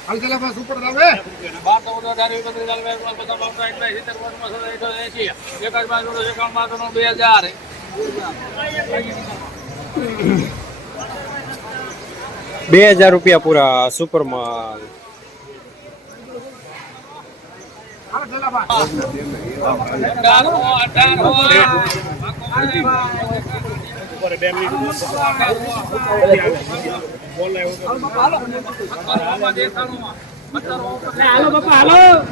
અઢારો અઢારો અઢારો પેલા બસ ઉપર આવે બે હજાર બે હજાર. રૂપિયા પૂરા સુપર માલ. હાલ પેલા બે મિનિટ હાલો બાપા હાલો.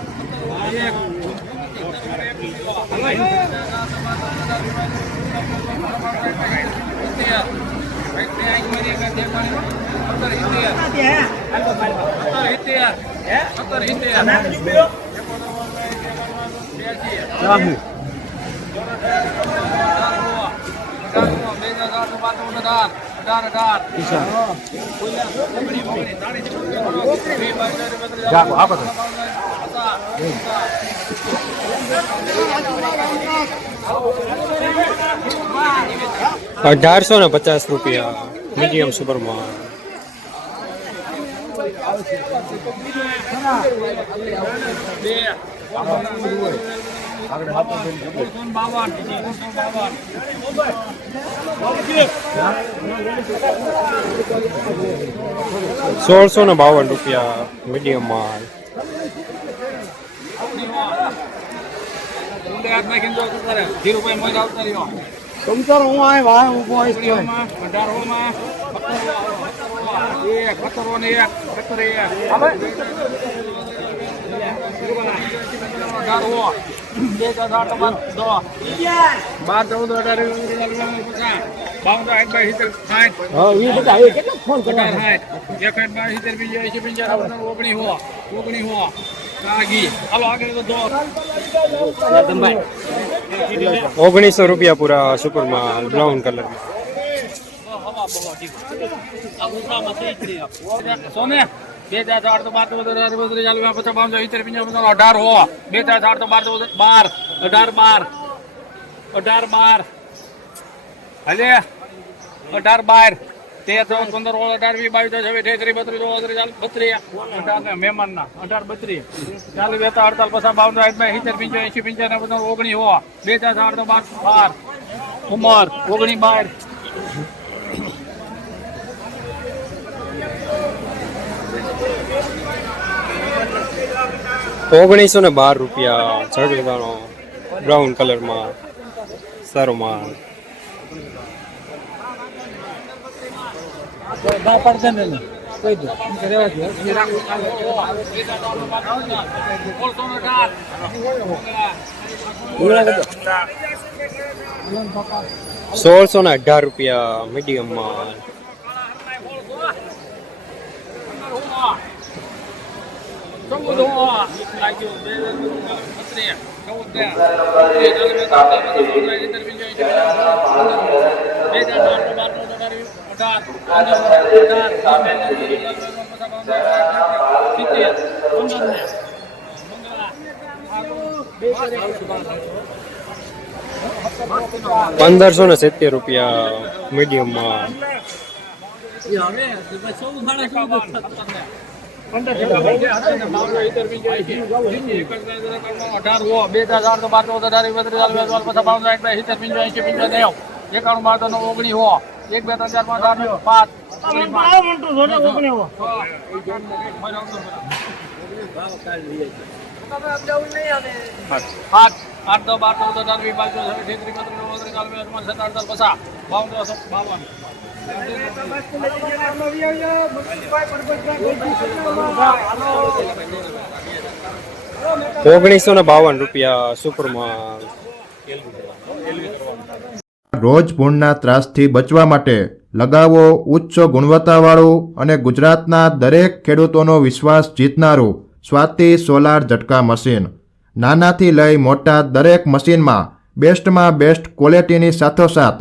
અઢારસો ને પચાસ રૂપિયા મીડિયમ સુપર માલ સોળસો ને બાવન રૂપિયા મીડિયમ માલ સમચાર હું આય વાય ઊભો આવીશ તો. ઓગણીસોમાં, અઢારોમાં, એક, સત્તરો ને એક, સત્તર એક. આઠ, બાર, ચૌદ, અઢાર. બાવન, સાઠ, બાર, સિત્તેર, સાઠ. અઢાર, સાઠ. એકસઠ, બાર, સિત્તેર, બીજા, એંશી, પંચાવન. હાલો, આગળ તો દો. ઓગણીસો રૂપિયા પૂરા સુપર માલ બ્રાઉન કલર સોને બે ચાર ચાર તો બાર ચાલુ પચાસ બાવન સિત્તેર પંચાવન પચાસ અઢાર હો બે ચાર ચાર તો બાર અઢાર બાર અઢાર બાર. હલે? અઢાર બાર. તેર, ચૌદ, પંદર, સોળ, અઢાર, વીસ, બાવીસ છવ્વીસ અઠ્યાવીસ બત્રીસ ચોત્રીસ ચાલીસ, બત્રીસ. અઢાર ને મહેમાન અઢાર, બત્રીસ. ચાલીસ બેતા અડતાલીસ પચાસ બાવન સાઠ બાય સિત્તેર પંચાવન એંસી પંચાવન પચાસ ઓગણી હો બે ચાર ચાર તો બાર. ઉમર, ઓગણી બાર. ઓગણીસો ને બાર રૂપિયા જગદાનો બ્રાઉન કલરમાં સારો માલ. સોળસો ને અઢાર રૂપિયા મીડિયમ માલ. પંદરસો ને સિત્તેર રૂપિયા મીડિયમ માલ એકાણું બાર નો ઓગણી હો એક બે ત્રણ ચાર પાંચ પાંચ આઠ બાર ચૌદ અઢાર વીસ બાવીસ બત્રીસ ચોત્રીસ ચાલીસ અડતાલીસ પચાસ બાવન બાવન. ઓગણીસો ને બાવન રૂપિયા સુપરમાં રોજ ભૂણના ત્રાસથી બચવા માટે લગાવો ઉચ્ચ ગુણવત્તાવાળું અને ગુજરાતના દરેક ખેડૂતોનો વિશ્વાસ જીતનારું સ્વાતિ સોલાર ઝટકા મશીન. નાનાથી લઈ મોટા દરેક મશીનમાં બેસ્ટમાં બેસ્ટ ક્વોલિટીની સાથોસાથ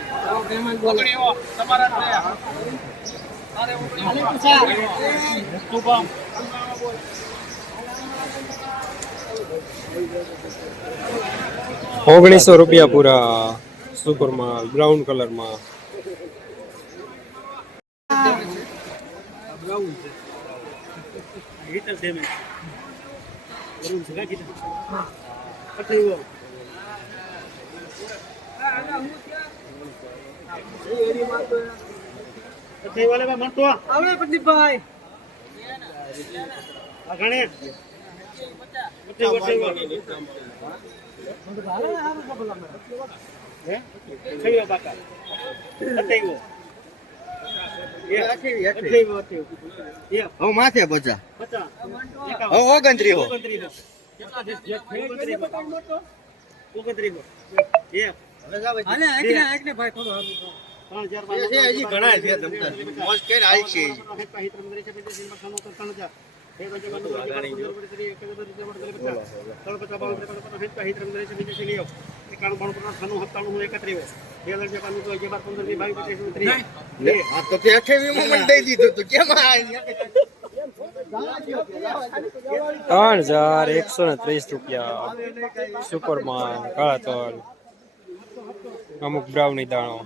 હો અરે ઓગણી અમને કોઈ પણ ટકા પડી જાય એક ગાયે. ઓગણી એક થાય તારે. ઓગણી હો, તમારા જ છે. તારે ઓગણી હો. ઓગણી હો. શુભમ. ઓગણીસો રૂપિયા પૂરા સુપરમાં બ્રાઉન કલરમાં હવે માથે બચા હવે ઓગણત્રી હો. હજી ઘણા છે? તમતાર. મોજ કરીને હાલ છે હજી. હા તો તે અઠાવીમાં મને દઈ દીધું તું કેમ આ ત્રણ હજાર એકસો ને ત્રીસ રૂપિયા સુપરમાન કાળા તલ અમુક બ્રાઉની દાણો.